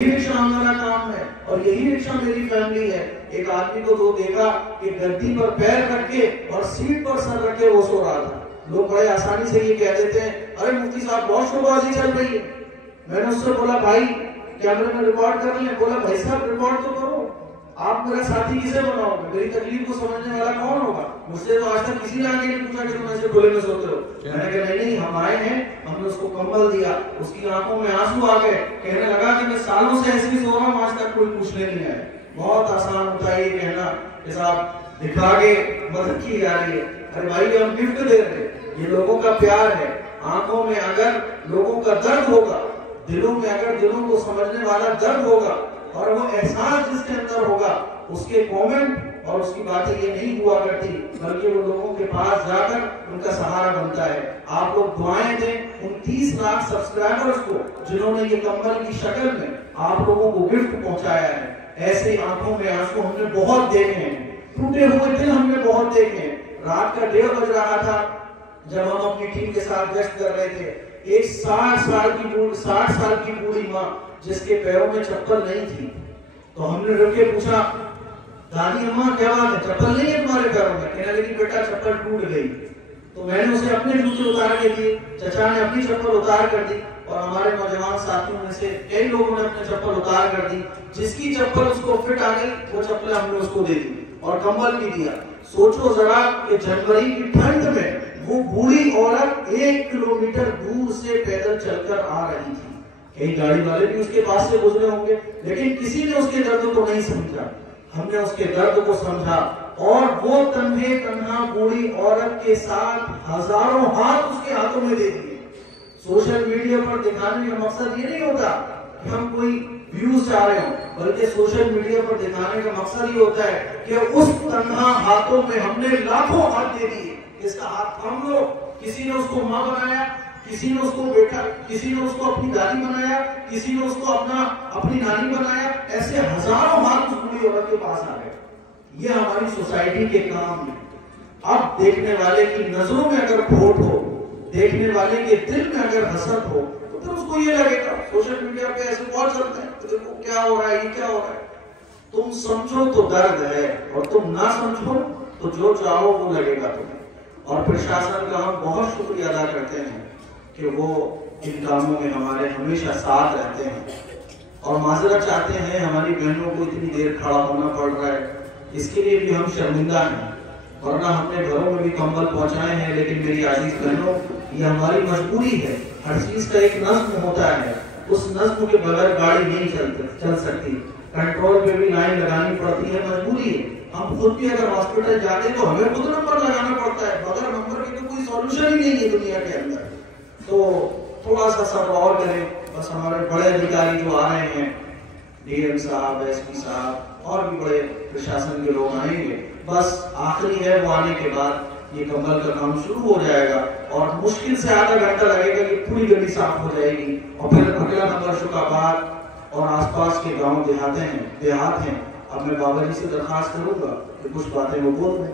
यही रिक्शा हमारा काम है और यही रिक्शा मेरी फैमिली है। एक आदमी को तो देखा कि गद्दी पर पैर रख के और सीट पर सर रख के वो सो रहा था। लोग बड़े आसानी से ये कह देते हैं, अरे मुफ्ती साहब बहुत शोबाजी चल रही है। मैंने उससे बोला, भाई कैमरे में रिकॉर्ड कर लें? बोला, भाई साहब रिकॉर्ड तो करो, आप मेरा साथी किसे बनाओगे? मेरी तकलीफ को समझने वाला कौन होगा? मुझसे तो आज तक किसी ने आगे नहीं पूछा कि तुम ऐसे खुले में सोते हो। मैंने कहा नहीं, हम आए हैं, हमने उसको कंबल दिया, उसकी आंखों में आंसू आ गए, कहने लगा कि मैं सालों से ऐसे ही सो रहा हूं, आज तक कोई पूछने नहीं आया। बहुत आसान होता है ये कहना कि साहब दिखा के मदद की जा रही है। अरे भाई हम गिफ्ट दे रहे हैं, ये लोगों का प्यार है। आंखों में अगर लोगों का दर्द होगा, दिलों में अगर दिलों को समझने वाला दर्द होगा और वो एहसास जिसके अंदर होगा, उसके कमेंट और उसकी बातें ये नहीं हुआ करती, बल्कि वो लोगों के पास जाकर उनका सहारा बनता है। आप लोग दुआएं दें उन 30 लाख सब्सक्राइबर्स को जिन्होंने ये कंबल की शक्ल में आप लोगों को गिफ्ट पहुंचाया है। ऐसे आंखों में आंसू हमने बहुत देखे हैं, टूटे हुए दिल हमने बहुत देखे हैं। रात का 1:30 बज रहा था जब हम अपनी टीम के साथ गश्त कर रहे थे। एक 60 साल की बूढ़ी माँ जिसके पैरों में चप्पल नहीं थी, तो हमने रुक के पूछा, दादी अम्मा क्या बात है, चप्पल नहीं है तुम्हारे पैरों में? कहने लगी, बेटा चप्पल टूट गई। तो मैंने उसे अपने जूते उतार के दिए, चचा ने अपनी चप्पल उतार कर दी और हमारे नौजवान साथियों में से कई लोगों ने अपनी चप्पल उतार कर दी। जिसकी चप्पल उसको फिट आ गई वो चप्पल हमने उसको दे दी और कंबल भी दिया। सोचो जरा कि जनवरी की ठंड में वो बूढ़ी औरत 1 किलोमीटर दूर से पैदल चलकर आ रही थी। कई गाड़ी वाले भी उसके पास से गुजरे होंगे, लेकिन किसी ने उसके दर्द को नहीं समझा। हमने उसके दर्द को समझा और वो तन्हा बूढ़ी औरत के साथ हजारों हाथ उसके हाथों में दे दिए। सोशल मीडिया पर दिखाने का मकसद ये नहीं होता कि हम कोई व्यूज चाह रहे हो, बल्कि सोशल मीडिया पर दिखाने का मकसद ये होता है कि उस तन्हा हाथों में हमने लाखों हाथ दे दिए। इसका हाथ हम लोग, किसी ने उसको माँ बनाया, किसी ने उसको बेटा, किसी ने उसको अपनी दादी बनाया, किसी ने उसको अपनी नानी बनाया। ऐसे हजारों हाथ उस बूढ़ी औरत के पास आ गए। ये हमारी सोसाइटी के काम है। अब देखने वाले की नजरों में अगर खोट हो, देखने वाले के दिल में अगर हसद हो, तो फिर उसको ये लगेगा सोशल मीडिया पे ऐसे बहुत चलते हैं, तो देखो क्या हो रहा है, ये क्या हो रहा है। तुम समझो तो दर्द है और तुम ना समझो तो जो चाहो वो लगेगा तुम्हें। और प्रशासन का हम बहुत शुक्रिया अदा करते हैं कि वो इन कामों में हमारे हमेशा साथ रहते हैं और माजरत चाहते हैं। हमारी बहनों को इतनी देर खड़ा होना पड़ रहा है, इसके लिए भी हम शर्मिंदा हैं, वरना हमने घरों में भी कंबल पहुंचाए हैं। लेकिन मेरी आजीज बहनों, ये हमारी मजबूरी है। हर चीज का एक नज्म होता है, उस नज्म के बगैर गाड़ी नहीं चल सकती। कंट्रोल पे भी लाइन लगानी पड़ती है, मजबूरी है। हम खुद भी अगर हॉस्पिटल जाते हैं तो हमें खुद नंबर लगाना पड़ता है, बगैर नंबर के तो कोई सॉल्यूशन ही नहीं है दुनिया के अंदर। तो थोड़ा सा सब्र और करें। बस हमारे बड़े अधिकारी जो आ रहे हैं, डीएम साहब, एसपी साहब और भी बड़े प्रशासन के लोग आएंगे, बस आखिरी है, वो आने के बाद ये कंबल का काम शुरू हो जाएगा और मुश्किल से आधा घंटा लगेगा कि पूरी गली साफ हो जाएगी। और फिर अगला नंबर शुकाबाद और आसपास के गांव देहात हैं। अब मैं बाबा जी से दरखास्त करूंगा कि कुछ बातें वो बोल दें।